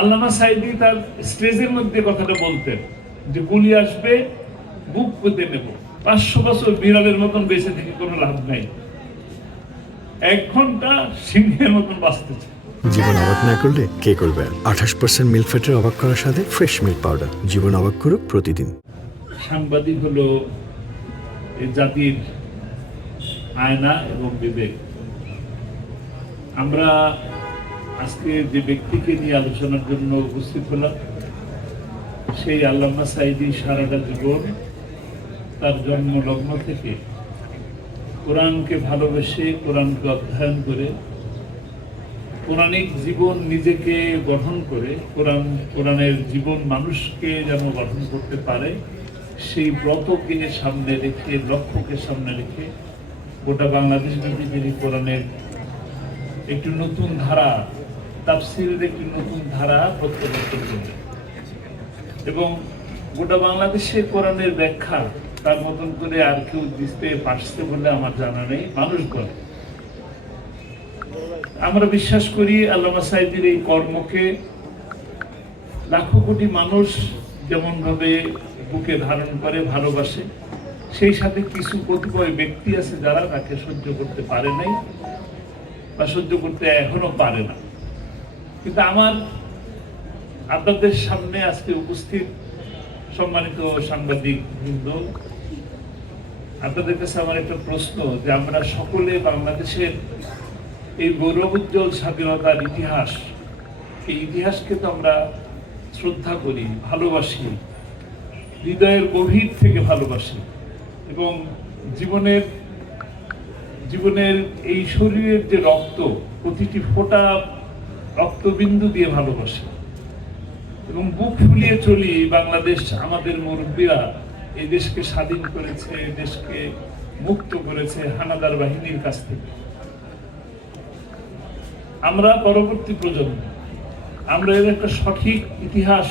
আল্লামা সাঈদী তার স্টেজের মধ্যে কথাটা বলতেন যে গুলি আসবে বুক পেতে নেব, 500 বছর বিড়ালের মতন বেঁচে থেকে কোনো লাভ নাই, 1 ঘন্টা সিংহের মতন বাঁচতেছে। জীবন অবাক না করলে কে করবে? 28% মিল্ক ফ্যাটের অবাক করার সাথে ফ্রেশ মিল্ক পাউডার। জীবন অবাক করুক প্রতিদিন। সাংবাদিক হলো এই জাতির আয়না এবং বিবেক। আমরা আজকে যে ব্যক্তিকে নিয়ে আলোচনার জন্য উপস্থিত হলাম, সেই আল্লামা সাঈদী সারাটা জীবন তার জন্ম লগ্ন থেকে কোরআনকে ভালোবেসে, কোরআনকে অধ্যয়ন করে, কোরআনিক জীবন নিজেকে গঠন করে, কোরআনের জীবন মানুষকে যেন গঠন করতে পারে, সেই ব্রতকে সামনে রেখে, লক্ষ্যকে সামনে রেখে গোটা বাংলাদেশ ব্যাপী তিনি কোরআনের একটি নতুন ধারা, তাফসীরের একটি নতুন ধারা প্রত্যাবর্তন করলেন এবং গোটা বাংলাদেশে কোরআনের ব্যাখ্যা তার মতন করে আর কেউ দিতে পারছে বলে আমার জানা নেই, মানুষ বলে। আমরা বিশ্বাস করি আল্লামা সাঈদীর এই কর্মকে লাখো কোটি মানুষ যেমন ভাবে বুকে ধারণ করে, ভালোবাসে, সেই সাথে কিছু কতিপয় ব্যক্তি আছে যারা তাকে সহ্য করতে পারে নাই বা সহ্য করতে এখনো পারে না। কিন্তু আমার আপনাদের সামনে আজকে উপস্থিত সম্মানিত সাংবাদিক বৃন্দ, আপনাদের কাছে আমার একটা প্রশ্ন, যে আমরা সকলে বাংলাদেশের এই গৌরবোজ্জ্বল স্বাধীনতার ইতিহাস, এই ইতিহাসকে তো আমরা শ্রদ্ধা করি, ভালোবাসি, হৃদয়ের গভীর থেকে ভালোবাসি এবং জীবনের এই শরীরের যে রক্ত, প্রতিটি ফোঁটা রক্তবিন্দু দিয়ে ভালোবাসি এবং বুক ফুলিয়ে চলি। বাংলাদেশ, আমাদের মুরব্বীরা এই দেশকে স্বাধীন করেছে, দেশকে মুক্ত করেছে হানাদার বাহিনীর কাছ থেকে। আমরা পরবর্তী প্রজন্ম, আমরা এর একটা সঠিক ইতিহাস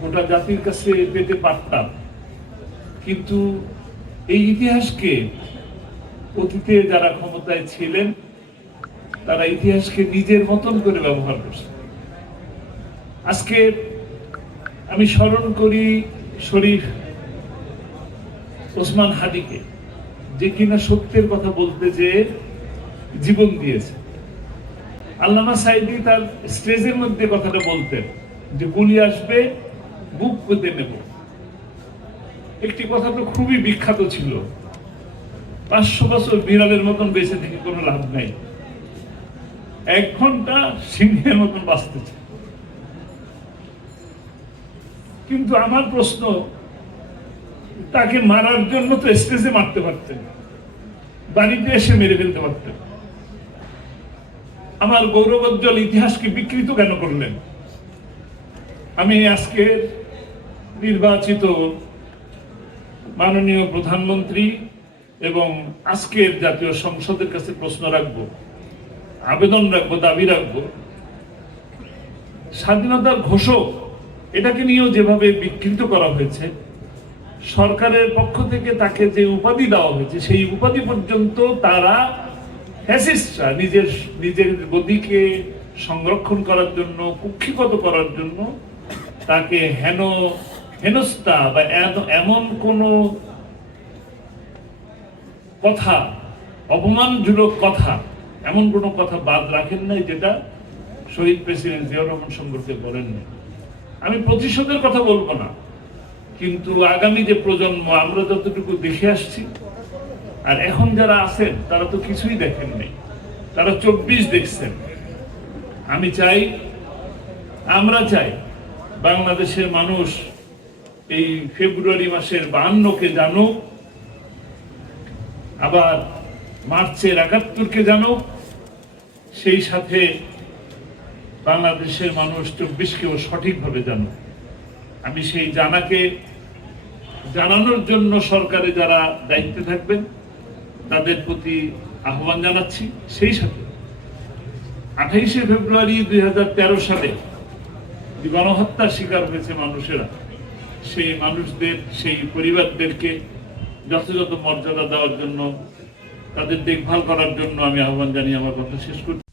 গোটা জাতির কাছে পেতে পারতাম, কিন্তু এই ইতিহাসকে অতীতে যারা ক্ষমতায় ছিলেন তারা ইতিহাসকে নিজের মতন করে ব্যবহার করছে। আজকে আমি স্মরণ করি শরীফ ওসমান হাদিকে, যে কিনা সত্যের কথা বলতে যে জীবন দিয়েছে। আল্লামা সাঈদী তার স্টেজের মধ্যে কথাটা বলতেন যে গুলি আসবে বুক পেতে নেব। একটি কথা তো খুবই বিখ্যাত ছিল, 500 বছর বিড়ালের মতন বেঁচে থেকে কোনো লাভ নাই, 1 ঘন্টা সিংহের মতন বাঁচতেছে। কিন্তু আমার প্রশ্ন, তাকে মারার জন্য তো স্টেজে মারতে পারতেন, বাড়িতে এসে মেরে ফেলতে পারতেন। আমার গৌরবোজ্জ্বল ইতিহাসকে বিকৃত কেন করলেন? আমি আজকের নির্বাচিত মাননীয় প্রধানমন্ত্রী এবং আজকের জাতীয় সংসদের কাছে প্রশ্ন রাখবো, আবেদন রাখবো, দাবি রাখবো, স্বাধীনতার ঘোষক এটাকে নিয়েও যেভাবে বিকৃত করা হয়েছে, সরকারের পক্ষ থেকে তাকে যে উপাধি দেওয়া হয়েছে, সেই উপাধি পর্যন্ত তারা ফ্যাসিস্টরা নিজের গদিকে সংরক্ষণ করার জন্য, কুক্ষিগত করার জন্য তাকে হেনস্থা বা এমন কোন কথা, অপমানজনক কথা, এমন কোন কথা বাদ রাখেন নাই যেটা শহীদ প্রেসিডেন্ট জিয়াউর রহমান সম্পর্কে বলেন নাই। আমি প্রতিশোধের কথা বলবো না, কিন্তু আগামী যে প্রজন্ম, আমরা যতটুকু দেখে আসছি, আর এখন যারা আছেন তারা তো কিছুই দেখেন নাই, তারা 24 দেখছেন। আমি চাই, আমরা চাই বাংলাদেশের মানুষ এই ফেব্রুয়ারি মাসের 52কে জানুক, আবার মার্চের 71কে জানুক, সেই সাথে বাংলাদেশের মানুষ 24কেও সঠিকভাবে জানুক। আমি সেই জানানোর জন্য সরকারে যারা দায়িত্বে থাকবেন তাদের প্রতি আহ্বান জানাচ্ছি। সেই সাথে 28শে ফেব্রুয়ারি 2013 সালে গণহত্যার শিকার হয়েছে মানুষেরা, সেই মানুষদের, সেই পরিবারদেরকে যথাযথ মর্যাদা দেওয়ার জন্য, তাদের দেখভাল করার জন্য আমি আহ্বান জানিয়ে আমার কথা শেষ করছি।